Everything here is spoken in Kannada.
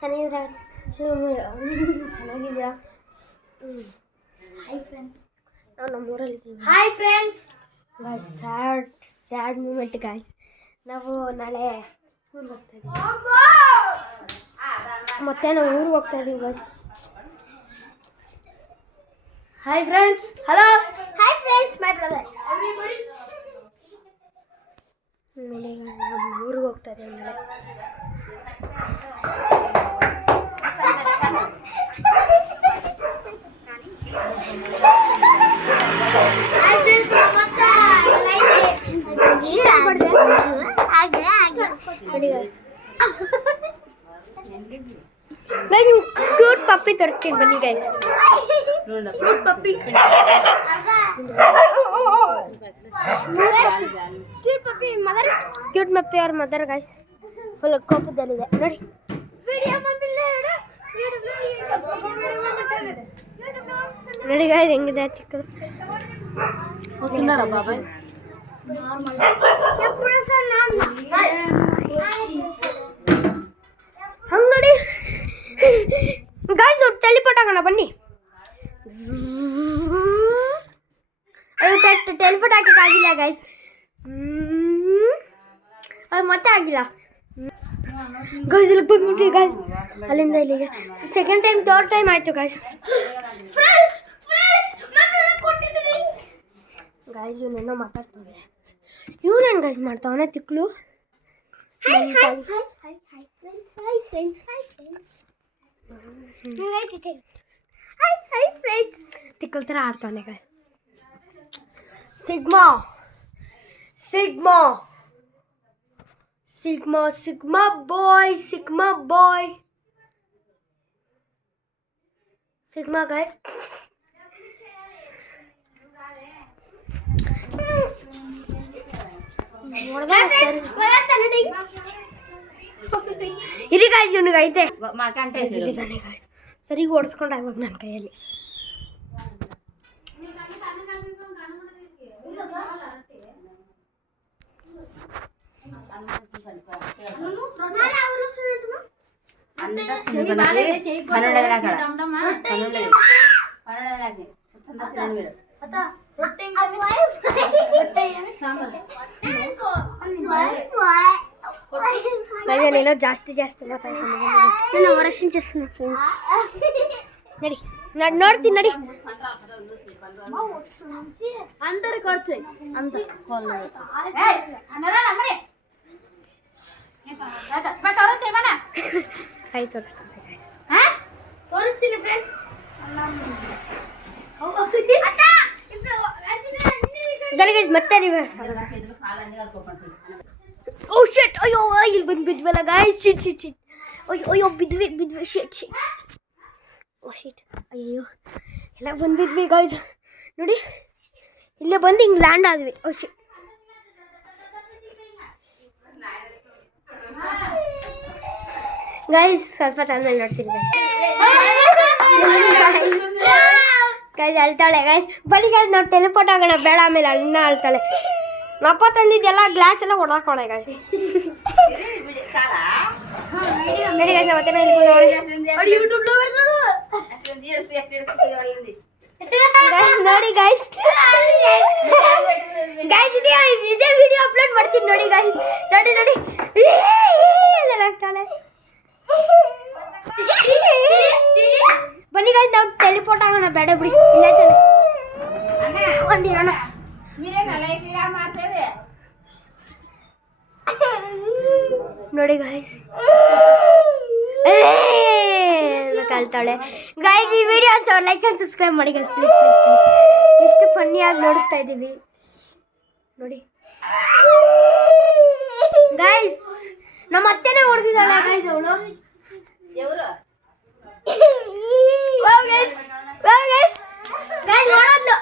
ಚೆನ್ನಾಗಿದ್ದೀರಾ ಚೆನ್ನಾಗಿದ್ದೀರಾ ಹಾಯ್ ಫ್ರೆಂಡ್ಸ್, ನಾವು ನಮ್ಮೂರಲ್ಲಿದ್ದೀವಿ. Hi friends. Guys sad moment guys. ನಾವು ನಾಳೆ ಊರಿಗೆ ಹೋಗ್ತಾ ಇದ್ದೀವಿ. ಮತ್ತೆ ನಾವು ಊರಿಗೆ ಹೋಗ್ತಾ ಇದ್ದೀವಿ guys. Hi friends. Hello. Hi friends, my brother. ನಮ್ಮ ಊರಿಗೆ ಹೋಗ್ತಾ ಇದ್ದೀವಿ ನಾಳೆ. ಕ್ಯೂಟ್ ಪಪ್ಪಿ ತೋರಿಸ್ತೀನಿ ಬನ್ನಿ ಗೈಸ್. ಕ್ಯೂಟ್ ಪಪ್ಪಿ. ಕ್ಯೂಟ್ ಪಪ್ಪಿ ಅವ್ರ ಮದರ್ ಗೈಸ್. ಫುಲ್ ಕೋಪದಲ್ಲಿದೆ ನೋಡಿ. ನೋಡಿ ಗೈಸ್ ಹೆಂಗಿದೆ ಚಿಕ್ಕದು. ಹಂಗಡಿ ಗಾಯ್ಸ್ ನಾವು ಟೆಲಿಪೋರ್ಟ್ ಆಗೋಣ ಬನ್ನಿ. ಟೆಲಿಪೋರ್ಟ್ ಹಾಕಕ್ಕಾಗಿಲ್ಲ ಗಾಯ್ಸ್. ಅದು ಮತ್ತೆ ಆಗಿಲ್ಲ ಗಾಯ್ಸ್. ಇಲ್ಲಿ ಬಂದ್ಬಿಟ್ವಿ ಗಾಯ್ಸ್, ಅಲ್ಲಿಂದ ಇಲ್ಲಿಗೆ ಸೆಕೆಂಡ್ ಟೈಮ್ ಥರ್ಡ್ ಟೈಮ್ ಆಯಿತು ಗಾಯ್ಸ್. ಗಾಯ್ಸ್ ಇವನೇನೋ ಮಾತಾಡ್ತಾವೆ. ಇವನೇನು ಗಾಯ್ಸ್ ಮಾಡ್ತಾವನೆ ತಿಕ್ಲು. ತಿಕ್ಕಲ್ ಥರ ಆಡ್ತಾನೆ guys. Sigma sigma sigma sigma boy sigma boy sigma guys. ಇರಿ ಗಾಯ್ಸ್ ಇವನಿಗೆ ಐತೆ ಸರಿ ಓಡಿಸ್ಕೊಂಡ ಇವಾಗ ನನ್ನ ಕೈಯಲ್ಲಿ. నేనో జాస్తి నేను ఓవరాక్షన్ చేస్తున్నా ఫ్రెండ్స్. నడి ನೋಡ್ತೀನಿ ನಡಿ. అందరు కొడుతాయి అందరు ಕೈ ತೋರಿಸ್ತೀನಿ ತೋರಿಸ್ತೀನಿ ಫ್ರೆಂಡ್ಸ್. ಗೈಸ್ ಮತ್ತೆ ರಿವರ್ಸ್. ಓ ಶಿಟ್, ಅಯ್ಯೋ ಇಲ್ಲಿ ಬಂದು ಬಿದ್ವಲ್ಲ ಗಾಯ್ಸ್. ಶಿಟ್ ಶಿಟ್ ಶಿಟ್, ಅಯ್ಯೋ ಬಿದ್ವಿ ಶಿಟ್ ಶಿಟ್. ಓ ಶಿಟ್, ಅಯ್ಯೋ ಎಲ್ಲ ಬಂದಿದ್ವಿ ಗಾಯ್ಸ್. ನೋಡಿ ಇಲ್ಲೇ ಬಂದು ಹಿಂಗೆ ಲ್ಯಾಂಡ್ ಆದ್ವಿ. ಓ ಶಿಟ್ ಗಾಯ್ಸ್, ಸ್ವಲ್ಪ ತಾಳ್ಮೇಲೆ ನೋಡ್ತೀನಿ ಗಾಯ್ಸ್. ಅಳ್ತಾಳೆ ಗಾಯ್ಸ್. ಬನ್ನಿ ಗಾಯ್ಸ್ ನಾವು ಟೆಲಿಪೋರ್ಟ್ ಆಗೋಣ. ಬೇಡ ಆಮೇಲೆ ಅನ್ನ ಅಳ್ತಾಳೆ. ನಪ್ಪ ತಂದಿದ್ದೆಲ್ಲ ಗ್ಲಾಸ್ ಎಲ್ಲ ಹೊಡೆದಾಕೋಣ ಗಾಯ್ಸ್. ನೋಡಿ ಗಾಯ್ಸ್ ಮತ್ತೆ ನೋಡಿ ಗಾಯ್ಸ್ ಗಾಯ್ಸ್ ಇದೇ ವಿಡಿಯೋ ಅಪ್ಲೋಡ್ ಮಾಡ್ತೀನಿ ನೋಡಿ ಗಾಯ್ಸ್. ನೋಡಿ ನೋಡಿ ಆಗ್ತಾಳೆ. ಬನ್ನಿ ಗಾಯ್ಸ್ ನಾವು ಟೆಲಿಪೋರ್ಟ್ ಆಗೋಣ. ಬೇಡ ಬಿಡಿ ಇಲ್ಲ ಒಂದಿರೋಣ. ನೋಡಿ ಗಾಯ್ಸ್ ಕಲ್ತಾಳೆ ಗಾಯ್ಸ್. ಈ ವಿಡಿಯೋ ಲೈಕ್ ಆ್ಯಂಡ್ ಸಬ್ಸ್ಕ್ರೈಬ್ ಮಾಡಿ ಗಾಯ್ಸ್ ಪ್ಲೀಸ್ ಪ್ಲೀಸ್ ಪ್ಲೀಸ್. ಎಷ್ಟು ಫನ್ನಿಯಾಗಿ ನೋಡಿಸ್ತಾ ಇದ್ದೀವಿ ನೋಡಿ ಗಾಯ್ಸ್. ನಮ್ಮ ಅತ್ತೆನೇ ಹೊಡೆದಿದ್ದಾಳೆ ಗಾಯ್ಸ್ ಅವಳು. Guys guys ನೋಡೋದ್ಲು